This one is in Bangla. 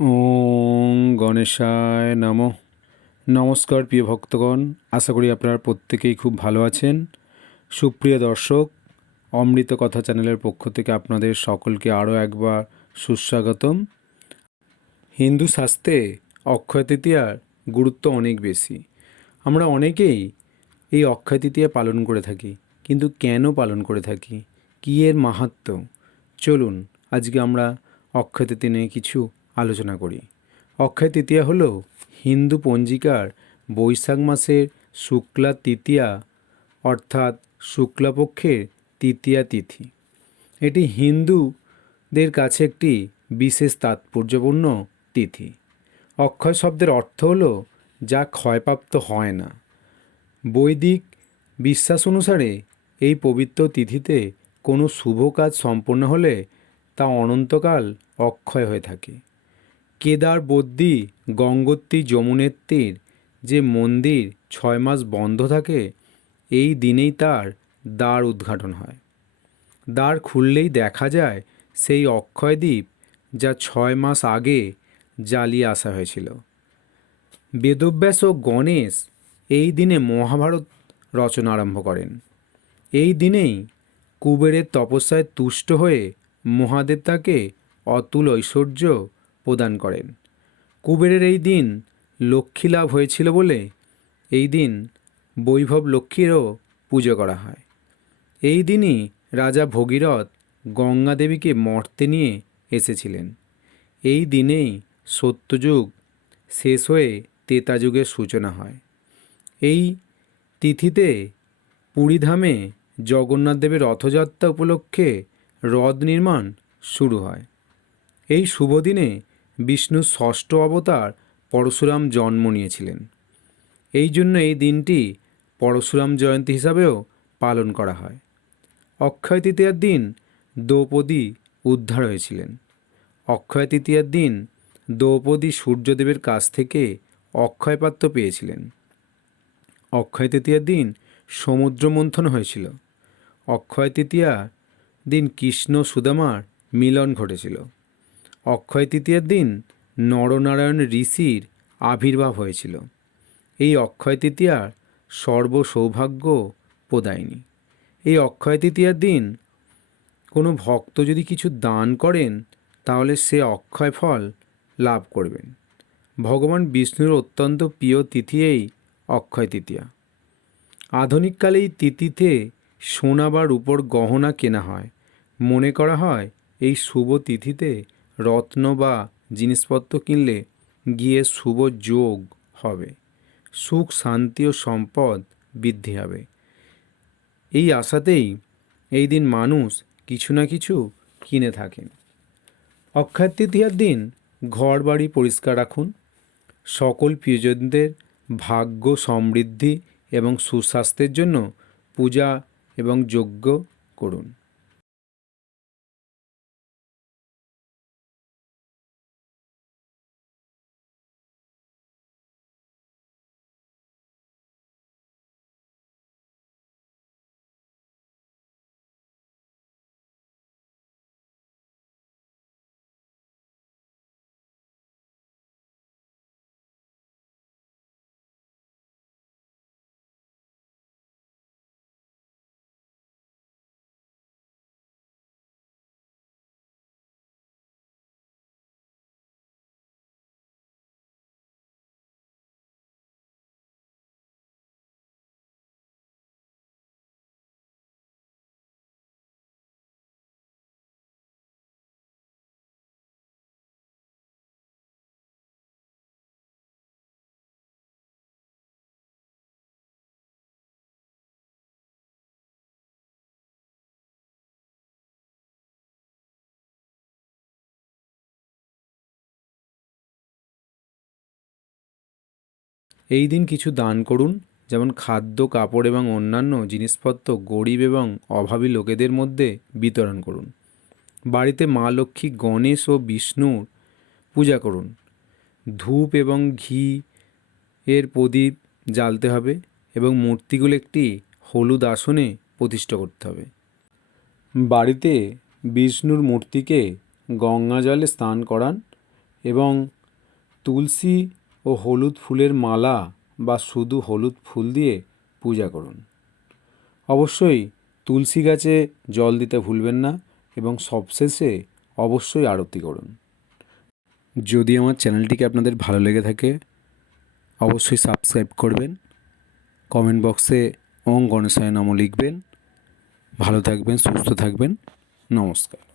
ওং গণেশায় নমঃ। নমস্কার প্রিয় ভক্তগণ, আশা করি আপনারা প্রত্যেকেই খুব ভালো আছেন। সুপ্রিয় দর্শক, অমৃত কথা চ্যানেলের পক্ষ থেকে আপনাদের সকলকে আরও একবার সুস্বাগতম। হিন্দু শাস্ত্রে অক্ষয় তৃতীয়ার গুরুত্ব অনেক বেশি। আমরা অনেকেই এই অক্ষয় তৃতীয়া পালন করে থাকি, কিন্তু কেন পালন করে থাকি, কী এর মাহাত্ম্য, চলুন আজকে আমরা অক্ষয় তৃতীয়া নিয়ে কিছু আলোচনা করি। অক্ষয় তৃতীয়া হলো হিন্দু পঞ্জিকার বৈশাখ মাসের শুক্লা তৃতীয়া অর্থাৎ শুক্লাপক্ষের তৃতীয়া তিথি। এটি হিন্দুদের কাছে একটি বিশেষ তাৎপর্যপূর্ণ তিথি। অক্ষয় শব্দের অর্থ হলো যা ক্ষয়প্রাপ্ত হয় না। বৈদিক বিশ্বাস অনুসারে এই পবিত্র তিথিতে কোনো শুভ কাজ সম্পন্ন হলে তা অনন্তকাল অক্ষয় হয়ে থাকে। কেদার বদ্রী গঙ্গোত্রী যমুনেত্রীর যে মন্দির 6 মাস বন্ধ থাকে, এই দিনেই তার দ্বার উদ্ঘাটন হয়। দ্বার খুললেই দেখা যায় সেই অক্ষয় দ্বীপ যা 6 মাস আগে জ্বালিয়ে আসা হয়েছিল। বেদব্যাস ও গণেশ এই দিনে মহাভারত রচনা আরম্ভ করেন। এই দিনেই কুবেরের তপস্যায় তুষ্ট হয়ে মহাদেব তাকে অতুল ঐশ্বর্য প্রদান করেন। কুবেরের এই দিন লক্ষ্মী লাভ হয়েছিল বলে এই দিন বৈভব লক্ষ্মীরও পুজো করা হয়। এই দিনই রাজা ভগীরথ গঙ্গা দেবীকে মর্তে নিয়ে এসেছিলেন। এই দিনেই সত্যযুগ শেষ হয়ে ত্রেতা যুগের সূচনা হয়। এই তিথিতে পুরীধামে জগন্নাথ দেবের রথযাত্রা উপলক্ষে রথ নির্মাণ শুরু হয়। এই শুভ দিনে বিষ্ণুর ষষ্ঠ অবতার পরশুরাম জন্ম নিয়েছিলেন। এই জন্য এই দিনটি পরশুরাম জয়ন্তী হিসাবেও পালন করা হয়। অক্ষয় তৃতীয়ার দিন দ্রৌপদী উদ্ধার হয়েছিলেন। অক্ষয় তৃতীয়ার দিন দ্রৌপদী সূর্যদেবের কাছ থেকে অক্ষয়পাত্র পেয়েছিলেন। অক্ষয় তৃতীয়ার দিন সমুদ্র মন্থন হয়েছিল। অক্ষয় তৃতীয়ার দিন কৃষ্ণ সুদামার মিলন ঘটেছিল। অক্ষয় তৃতীয়ার দিন নরনারায়ণ ঋষির আবির্ভাব হয়েছিল। এই অক্ষয় তৃতীয়ার সর্বসৌভাগ্য প্রদায়িনী। এই অক্ষয় তৃতীয়ার দিন কোনো ভক্ত যদি কিছু দান করেন তাহলে সে অক্ষয় ফল লাভ করবেন। ভগবান বিষ্ণুর অত্যন্ত প্রিয় তিথি এই অক্ষয় তৃতীয়া। আধুনিককালে এই তিথিতে সোনা বা রূপোর গহনা কেনা হয়। মনে করা হয় এই শুভ তিথিতে রত্ন বা জিনিসপত্র কিনলে গিয়ে শুভ যোগ হবে, সুখ শান্তি ও সম্পদ বৃদ্ধি হবে। এই আশাতেই এই দিন মানুষ কিছু না কিছু কিনে থাকেন। অক্ষয় তৃতীয়ার দিন ঘর বাড়ি পরিষ্কার রাখুন। সকল প্রিয়জনদের ভাগ্য সমৃদ্ধি এবং সুস্বাস্থ্যের জন্য পূজা এবং যজ্ঞ করুন। এই দিন কিছু দান করুন, যেমন খাদ্য, কাপড় এবং অন্যান্য জিনিসপত্র গরিব এবং অভাবী লোকেদের মধ্যে বিতরণ করুন। বাড়িতে মা লক্ষ্মী, গণেশ ও বিষ্ণুর পূজা করুন। ধূপ এবং ঘি এর প্রদীপ জ্বালতে হবে এবং মূর্তিগুলো একটি হলুদ আসনে প্রতিষ্ঠা করতে হবে। বাড়িতে বিষ্ণুর মূর্তিকে গঙ্গা জলে স্নান করান এবং তুলসী ও হলুদ ফুলের মালা বা শুধু হলুদ ফুল দিয়ে পূজা করুন। অবশ্যই তুলসী গাছে জল দিতে ভুলবেন না এবং সবশেষে অবশ্যই আরতি করুন। যদি আমার চ্যানেলটিকে আপনাদের ভালো লেগে থাকে অবশ্যই সাবস্ক্রাইব করবেন, কমেন্ট বক্সে ওম গণেশায় নমঃ লিখবেন। ভালো থাকবেন, সুস্থ থাকবেন। নমস্কার।